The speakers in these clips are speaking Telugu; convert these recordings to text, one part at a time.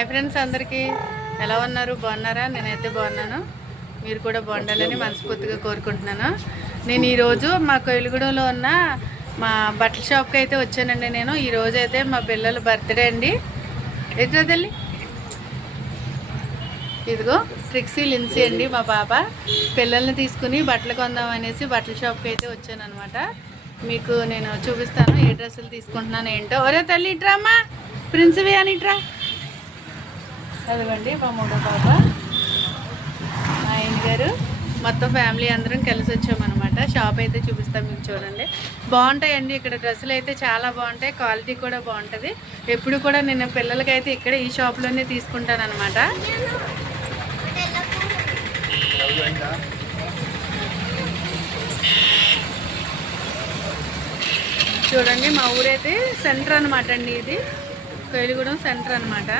హాయ్ ఫ్రెండ్స్ అందరికీ. ఎలా ఉన్నారు? బాగున్నారా? నేనైతే బాగున్నాను. మీరు కూడా బాగుండాలని మనస్ఫూర్తిగా కోరుకుంటున్నాను. నేను ఈరోజు మా కొయిలుగూడెంలో ఉన్న మా బట్టల షాప్కి అయితే వచ్చానండి నేను. ఈరోజు అయితే మా పిల్లల బర్త్డే అండి. ఎదురు తల్లి? ఇదిగో ట్రిక్సీ లిన్సీ అండి మా పాప. పిల్లల్ని తీసుకుని బట్టలు కొందాం అనేసి బట్టల షాప్కి అయితే వచ్చాను అనమాట మీకు నేను చూపిస్తాను ఏ డ్రెస్సులు తీసుకుంటున్నాను ఏంటో. ఒరే తల్లి ఇట్రా అమ్మా ప్రిన్సిపి అని ఇట్రా. అదిగోండి మా మూడో పాప. మా ఆయన గారు మొత్తం ఫ్యామిలీ అందరం కలిసి వచ్చామన్నమాట. షాప్ అయితే చూపిస్తాం మీకు చూడండి. బాగుంటాయండి ఇక్కడ డ్రెస్సులు అయితే చాలా బాగుంటాయి. క్వాలిటీ కూడా బాగుంటుంది. ఎప్పుడు కూడా నేను పిల్లలకైతే ఇక్కడ ఈ షాప్లోనే తీసుకుంటాను అనమాట చూడండి మా ఊరైతే సెంటర్ అనమాట అండి ఇది. కోయిలగూడెం సెంటర్ అనమాట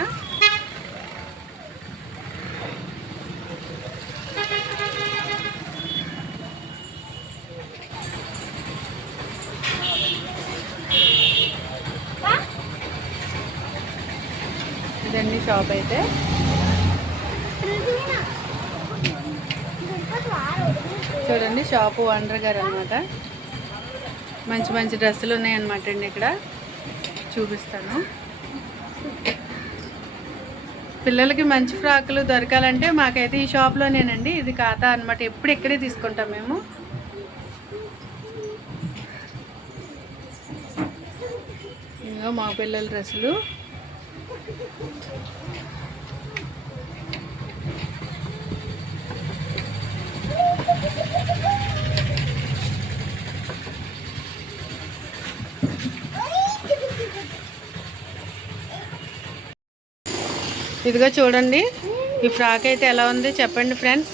షాప్ అయితే. చూడండి షాపు వండర్ గారు అనమాట మంచి మంచి డ్రెస్సులు ఉన్నాయన్నమాట అండి ఇక్కడ. చూపిస్తాను. పిల్లలకి మంచి ఫ్రాకులు దొరకాలంటే మాకైతే ఈ షాప్లోనేనండి. ఇది ఖాతా అనమాట ఎప్పుడు ఇక్కడే తీసుకుంటాం మేము. ఇంకా మా పిల్లల డ్రెస్సులు. ఇదిగో చూడండి ఈ ఫ్రాక్ అయితే ఎలా ఉంది చెప్పండి ఫ్రెండ్స్.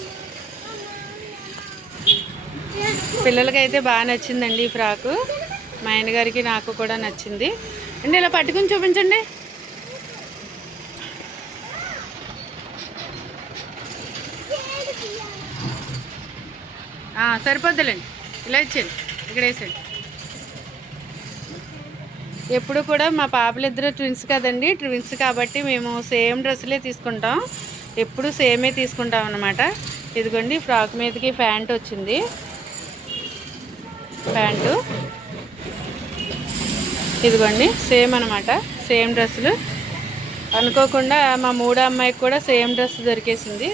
పిల్లలకైతే బాగా నచ్చిందండి ఈ ఫ్రాకు. మా ఆయనగారికి నాకు కూడా నచ్చింది. అండి ఇలా పట్టుకుని చూపించండి. సరిపోద్దులేండి. ఇలా ఇచ్చేయండి. ఇక్కడ వేసేయండి. ఎప్పుడు కూడా మా పాపలిద్దరు ట్విన్స్ కదండి. ట్విన్స్ కాబట్టి మేము సేమ్ డ్రెస్సులే తీసుకుంటాం. ఎప్పుడు సేమే తీసుకుంటాం అనమాట ఇదిగోండి ఫ్రాక్ మీదకి ప్యాంట్ వచ్చింది. ప్యాంటు. ఇదిగోండి సేమ్ అనమాట సేమ్ డ్రెస్సులు అనుకోకుండా మా మూడో అమ్మాయికి కూడా సేమ్ డ్రెస్ దొరికేసింది.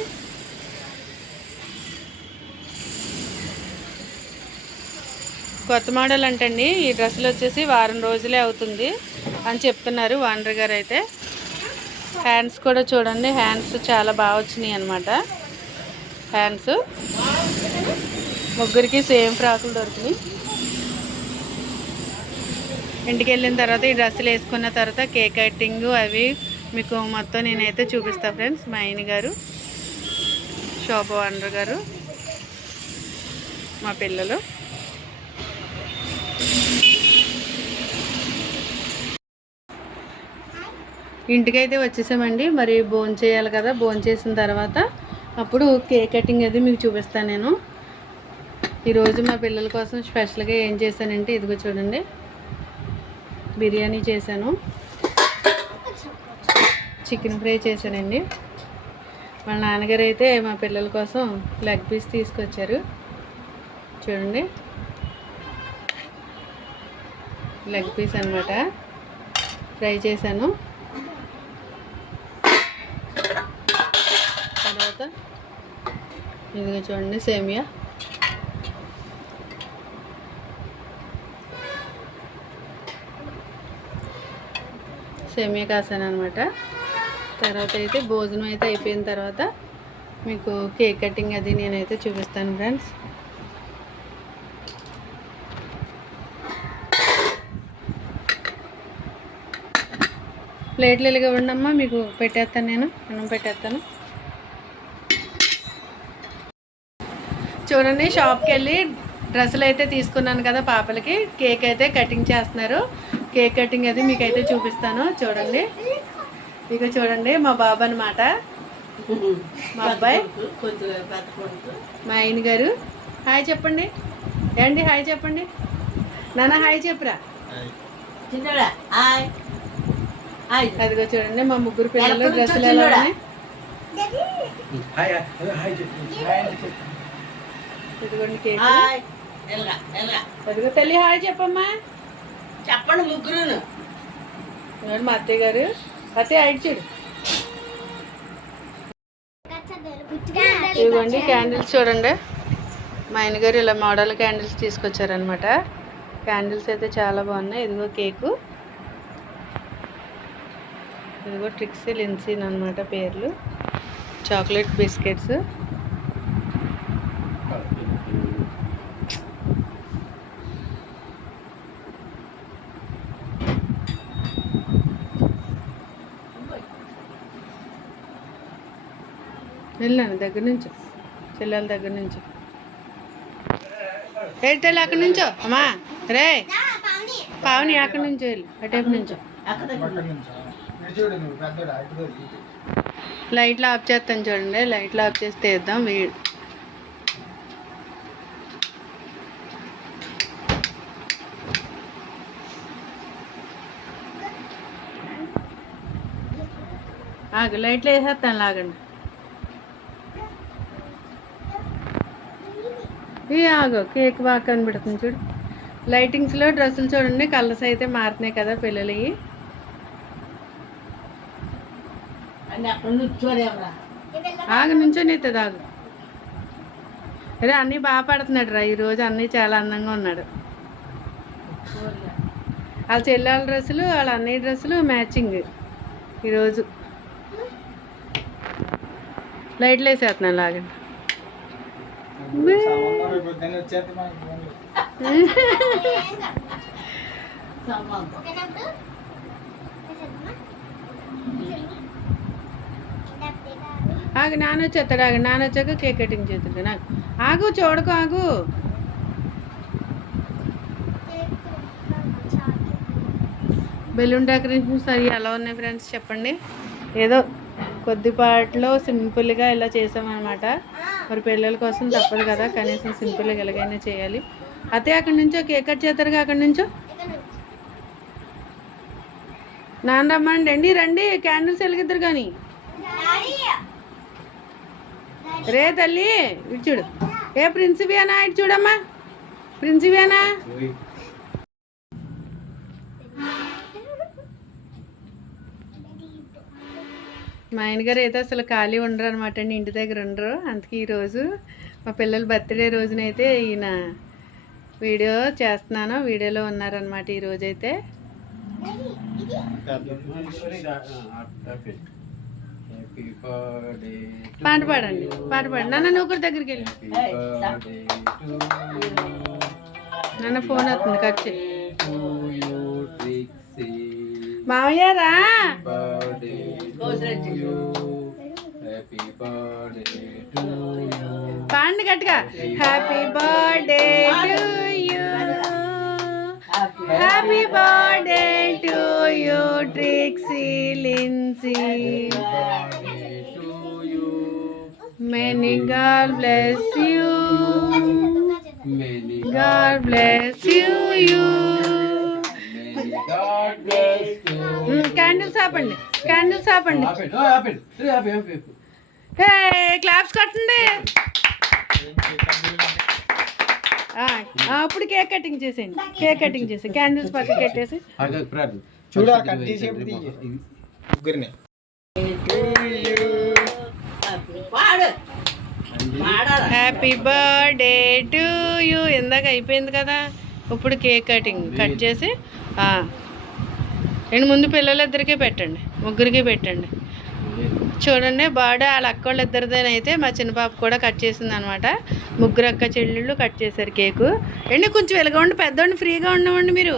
కొత్త మోడల్ అంటండి ఈ డ్రెస్సులు వచ్చేసి వారం రోజులే అవుతుంది అని చెప్తున్నారు ఓనర్ గారు అయితే. హ్యాండ్స్ కూడా చూడండి హ్యాండ్స్ చాలా బాగా వచ్చినాయి అనమాట హ్యాండ్స్. ముగ్గురికి సేమ్ ఫ్రాకులు దొరికినాయి ఇంటికి వెళ్ళిన తర్వాత ఈ డ్రెస్సులు వేసుకున్న తర్వాత కేక్ కటింగ్ అవి మీకు మొత్తం నేనైతే చూపిస్తాను ఫ్రెండ్స్. మా ఆయన గారు శోభ ఓనర్ గారు మా పిల్లలు. ఇంటికైతే వచ్చేసామండి. మరి భోజనం చేయాలి కదా భోజనం చేసిన తర్వాత అప్పుడు కేక్ కటింగ్ అది మీకు చూపిస్తాను నేను. ఈరోజు మా పిల్లల కోసం స్పెషల్గా ఏం చేశానంటే ఇదిగో చూడండి. బిర్యానీ చేశాను. చికెన్ ఫ్రై చేశానండి. వాళ్ళ నాన్నగారు అయితే మా పిల్లల కోసం లెగ్ పీస్ తీసుకొచ్చారు. చూడండి. లెగ్ పీస్ అనమాట ఫ్రై చేశాను. తర్వాత ఇదిగో చూడండి సేమియా. సేమియా కాసాను అనమాట తర్వాత అయితే భోజనం అయితే అయిపోయిన తర్వాత మీకు కేక్ కటింగ్ అది నేనైతే చూపిస్తాను ఫ్రెండ్స్. ప్లేట్లు ఇలాగ ఉండమ్మా మీకు పెట్టేస్తాను నేను అన్నం పెట్టేస్తాను. చూడండి షాప్కి వెళ్ళి డ్రెస్సులు అయితే తీసుకున్నాను కదా పాపలకి. కేక్ అయితే కటింగ్ చేస్తున్నారు. కేక్ కటింగ్ అది మీకు అయితే చూపిస్తాను. చూడండి. ఇక చూడండి మా బాబు అనమాట మా అబ్బాయి. మా ఆయన గారు. హాయ్ చెప్పండి. ఏండి హాయ్ చెప్పండి? నాన్న హాయ్ చెప్పురా. చిన్నడా? హాయ్. హాయ్. అదిగో చూడండి మా ముగ్గురు పిల్లలు డ్రెస్సులు ఎలా? ఉన్నాయి హాయ్ హాయ్ చెప్పు హాయ్ అంటే చెప్పు ఇదిగోండి కేక్. అదిగో తల్లి హాయ్ చెప్పమ్మా. చెప్పండి ముగ్గురును. మా అత్తయ్య గారు. అత్తయ్య చూడు ఇదిగోండి క్యాండిల్స్ చూడండి. మా ఆయన గారు ఇలా మోడల్ క్యాండిల్స్ తీసుకొచ్చారనమాట క్యాండిల్స్ అయితే చాలా బాగున్నాయి. ఇదిగో కేకు. ఇదిగో ట్రిక్సీ లిన్సీన్ అనమాట పేర్లు. చాక్లెట్ బిస్కెట్స్ వెళ్ళాను దగ్గర నుంచి. చెల్లెల దగ్గర నుంచి. ఎయిర్టెల్ అక్కడి నుంచో? అమ్మా రే. పావని అక్కడి నుంచో వెళ్ళి అటేపు నుంచో. లైట్లు ఆఫ్ చేస్తాను చూడండి లైట్లు ఆఫ్ చేస్తే ఇద్దాం వీ ఆగు లైట్లు వేసేస్తాను లాగండి. ఈ ఆగు కేక్ బాగా కనిపెడుతుంది చూడు. లైటింగ్స్లో డ్రెస్సులు చూడండి కలర్స్ అయితే మారుతున్నాయి కదా పిల్లలవి. అన్ని ఆగు నుంచొని ఎత్తది ఆగు అరే అన్నీ బాగా పడుతున్నాడు రా ఈరోజు అన్నీ చాలా అందంగా ఉన్నాడు. వాళ్ళ చెల్లెల డ్రెస్సులు వాళ్ళ అన్నయ్య డ్రెస్సులు మ్యాచింగ్ ఈరోజు లైట్లు వేసేస్తున్నాను లాగండి. ఆగు నాన్న వచ్చేస్తాడు ఆగు. నాన్న వచ్చాక కేక్ కటింగ్ చేస్తాడు నాకు ఆగు చూడకు ఆగు. బెలూన్ డెకరేషన్స్ అవి ఎలా ఉన్నాయి ఫ్రెండ్స్? చెప్పండి. ఏదో కొద్దిపాట్లో సింపుల్గా ఇలా చేసామన్నమాట. మరి పిల్లల కోసం తప్పదు కదా కనీసం సింపుల్గా ఎలాగైనా చేయాలి. అతే అక్కడి నుంచో కేక్ కట్ చేస్తారుగా అక్కడి నుంచో? నాన్న రమ్మండి రండి రండి క్యాండిల్స్ వెలిగిద్దరు కానీ. రే తల్లి ఇటు చూడు. ఏ ప్రిన్సిపియానా ఇటు చూడమ్మా. ప్రిన్సిపియానా మా ఆయనగారు అయితే అసలు ఖాళీ ఉండరు అనమాట అండి ఇంటి దగ్గర ఉండరు. అందుకే ఈరోజు మా పిల్లల బర్త్డే రోజునైతే ఈయన వీడియో చేస్తున్నాను వీడియోలో ఉన్నారనమాట ఈరోజు అయితే పాట పాడండి పాట పాడు నాన్న నూకరు దగ్గరికి వెళ్ళి. బర్త్డే నాన్న ఫోన్ వస్తుంది కట్ చేయి. టు యూ ట్రిక్సీ మామయ్య రా బర్త్డే భోజనం to you happy birthday to you పాడండి గట్టిగా happy birthday to you happy birthday to you Trixie Lindsey birthday to you many God bless you many God bless you you many God bless you candles ఆపండి. క్లాప్స్ కట్టండి. అప్పుడు కేక్ కటింగ్ చేసేయండి. కేక్ కటింగ్ చేసి క్యాండిల్స్ పక్కకి పెట్టేసి. చూడ కట్ చేసి ఎప్పుడు తీయ ముగ్గురిని. పాడు. పాడారా హ్యాపీ బర్త్డే టు యూ ఇందాక అయిపోయింది కదా. ఇప్పుడు కేక్ కటింగ్ కట్ చేసి ఆ. రెండు ముందు పిల్లలిద్దరికీ పెట్టండి. ముగ్గురికి పెట్టండి. చూడండి బాడీ వాళ్ళ అక్క వాళ్ళిద్దరిదైతే మా చిన్న పాప కూడా కట్ చేసింది అనమాట ముగ్గురు అక్క చెల్లెళ్ళు కట్ చేశారు కేకు. అండి కొంచెం వెలగండి పెద్దోండి ఫ్రీగా ఉండమండి మీరు.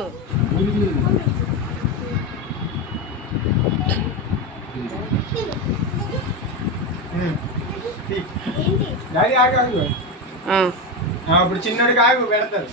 డాడీ ఆగు ఆగు. ఆ. ఆ, ఇప్పుడు చిన్నోడికి ఆగు పెడతారు.